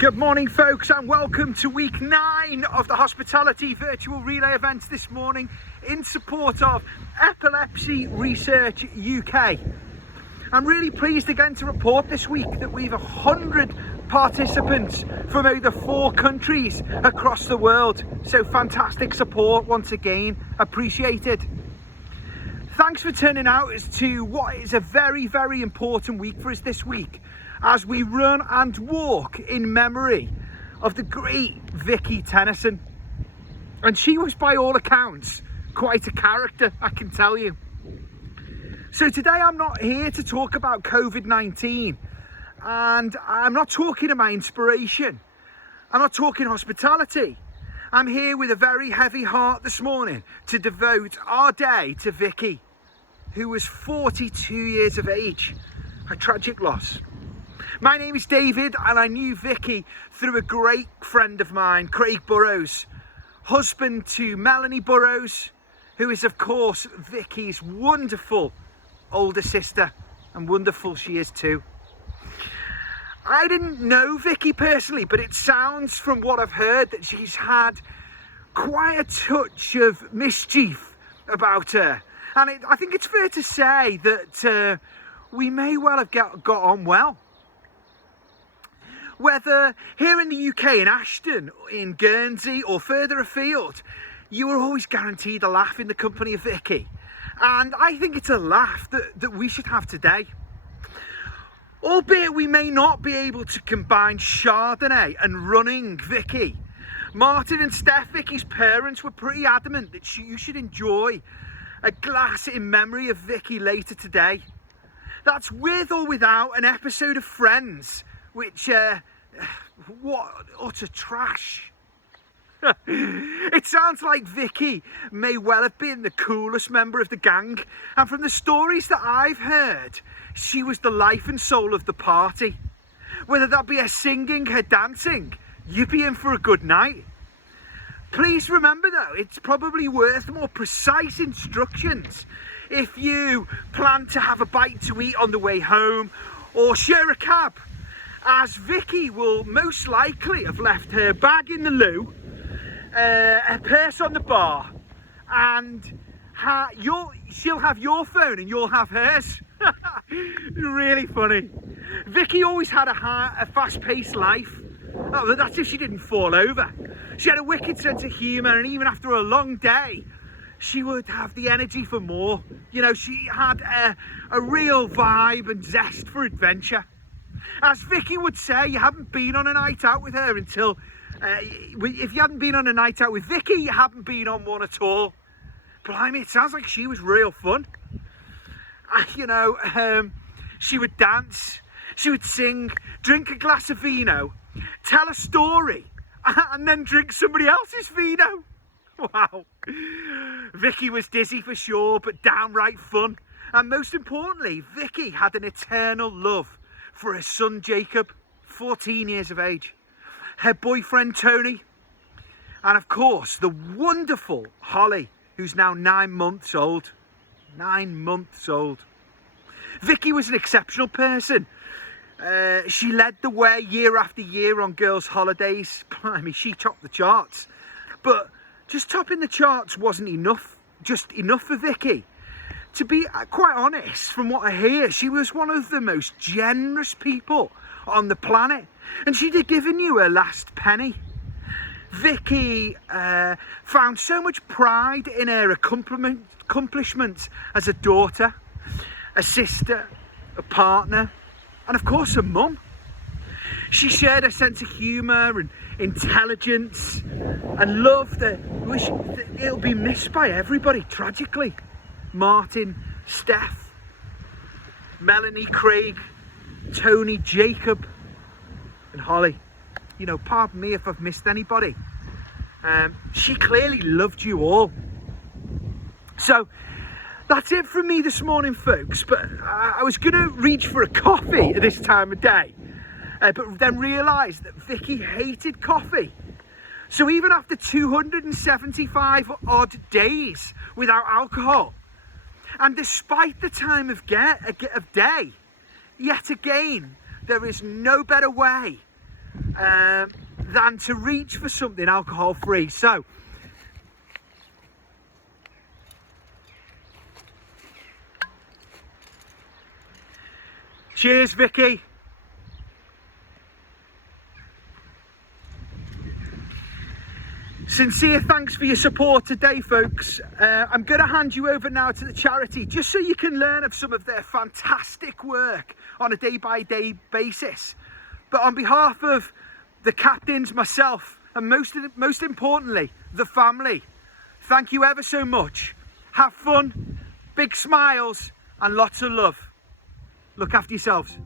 Good morning folks, and welcome to week 9 of the hospitality virtual relay events this morning in support of Epilepsy Research UK. I'm really pleased again to report this week that we've 100 participants from over 4 countries across the world. So fantastic support once again, appreciated. Thanks for turning out as to what is a very important week for us this week, as we run and walk in memory of the great Vicky Tennyson. And she was, by all accounts, quite a character, I can tell you. So today I'm not here to talk about COVID-19, and I'm not talking of my inspiration. I'm not talking hospitality. I'm here with a very heavy heart this morning to devote our day to Vicky, who was 42 years of age, a tragic loss. My name is David, and I knew Vicky through a great friend of mine, Craig Burrows, husband to Melanie Burrows, who is of course Vicky's wonderful older sister, and wonderful she is too. I didn't know Vicky personally, but it sounds from what I've heard that she's had quite a touch of mischief about her, and I think it's fair to say that we may well have got on well. Whether here in the UK, in Ashton, in Guernsey, or further afield, you are always guaranteed a laugh in the company of Vicky. And I think it's a laugh that we should have today. Albeit we may not be able to combine Chardonnay and running Vicky. Martin and Steph, Vicky's parents, were pretty adamant that you should enjoy a glass in memory of Vicky later today. That's with or without an episode of Friends, which, what utter trash. It sounds like Vicky may well have been the coolest member of the gang, and from the stories that I've heard, she was the life and soul of the party. Whether that be her singing, her dancing, you'd be in for a good night. Please remember though, it's probably worth more precise instructions if you plan to have a bite to eat on the way home or share a cab, as Vicky will most likely have left her bag in the loo, her purse on the bar, and she'll have your phone and you'll have hers. Really funny. Vicky always had a fast-paced life. Oh, that's if she didn't fall over. She had a wicked sense of humour, and even after a long day, she would have the energy for more. You know, she had a real vibe and zest for adventure. As Vicky would say, you haven't been on a night out with her until, if you hadn't been on a night out with Vicky, you haven't been on one at all. But I mean, it sounds like she was real fun. She would dance, she would sing, drink a glass of vino, tell a story, and then drink somebody else's vino. Wow. Vicky was dizzy for sure, but downright fun. And most importantly, Vicky had an eternal love for her son Jacob, 14 years of age, her boyfriend Tony, and of course the wonderful Holly, who's now 9 months old. 9 months old. Vicky was an exceptional person. She led the way year after year on girls' holidays. I mean, she topped the charts. But just topping the charts wasn't enough for Vicky. To be quite honest, from what I hear, she was one of the most generous people on the planet, and she'd have given you her last penny. Vicky found so much pride in her accomplishments as a daughter, a sister, a partner, and of course a mum. She shared a sense of humour and intelligence and love that it'll be missed by everybody, tragically. Martin, Steph, Melanie, Craig, Tony, Jacob, and Holly. You know, pardon me if I've missed anybody. She clearly loved you all. So that's it from me this morning, folks. But I was going to reach for a coffee at this time of day, but then realised that Vicky hated coffee. So even after 275 odd days without alcohol, and despite the time of day, yet again, there is no better way than to reach for something alcohol free. So cheers, Vicky. Sincere thanks for your support today, folks. I'm going to hand you over now to the charity just so you can learn of some of their fantastic work on a day-by-day basis. But on behalf of the captains, myself, and most importantly, the family, thank you ever so much. Have fun, big smiles, and lots of love. Look after yourselves.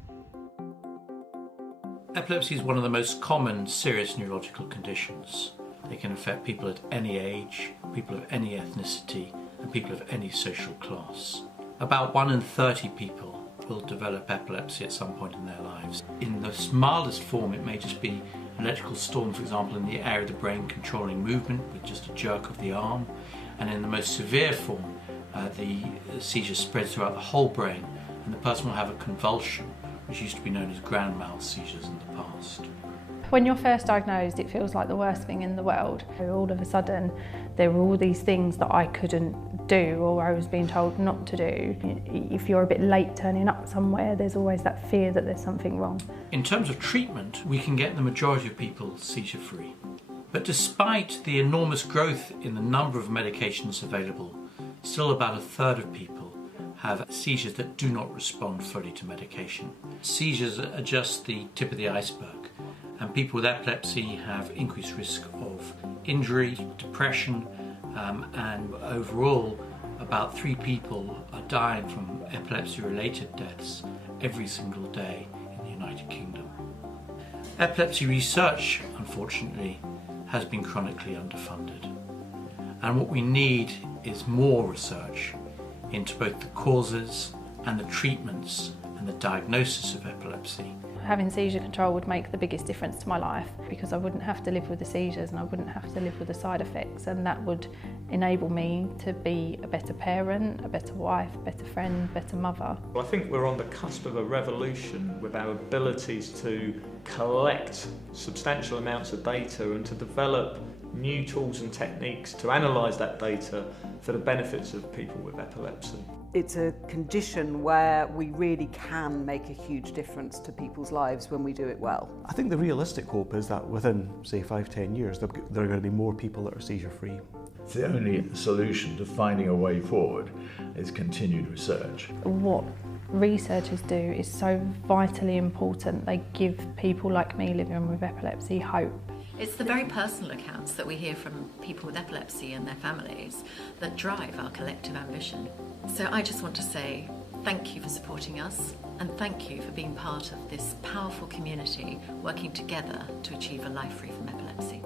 Epilepsy is one of the most common serious neurological conditions. They can affect people at any age, people of any ethnicity, and people of any social class. About 1 in 30 people will develop epilepsy at some point in their lives. In the mildest form, it may just be an electrical storm, for example, in the area of the brain controlling movement with just a jerk of the arm. And in the most severe form, the seizure spreads throughout the whole brain, and the person will have a convulsion, which used to be known as grand mal seizures in the past. When you're first diagnosed, it feels like the worst thing in the world. All of a sudden, there were all these things that I couldn't do or I was being told not to do. If you're a bit late turning up somewhere, there's always that fear that there's something wrong. In terms of treatment, we can get the majority of people seizure-free. But despite the enormous growth in the number of medications available, still about 1/3 of people have seizures that do not respond fully to medication. Seizures are just the tip of the iceberg, and people with epilepsy have increased risk of injury, depression, and overall about 3 people are dying from epilepsy-related deaths every single day in the United Kingdom. Epilepsy research, unfortunately, has been chronically underfunded, and what we need is more research into both the causes and the treatments and the diagnosis of epilepsy. Having seizure control would make the biggest difference to my life because I wouldn't have to live with the seizures and I wouldn't have to live with the side effects, and that would enable me to be a better parent, a better wife, a better friend, better mother. Well, I think we're on the cusp of a revolution with our abilities to collect substantial amounts of data and to develop new tools and techniques to analyse that data for the benefits of people with epilepsy. It's a condition where we really can make a huge difference to people's lives when we do it well. I think the realistic hope is that within, say, 5-10 years, there are going to be more people that are seizure-free. The only solution to finding a way forward is continued research. What researchers do is so vitally important. They give people like me living with epilepsy hope. It's the very personal accounts that we hear from people with epilepsy and their families that drive our collective ambition. So I just want to say thank you for supporting us, and thank you for being part of this powerful community working together to achieve a life free from epilepsy.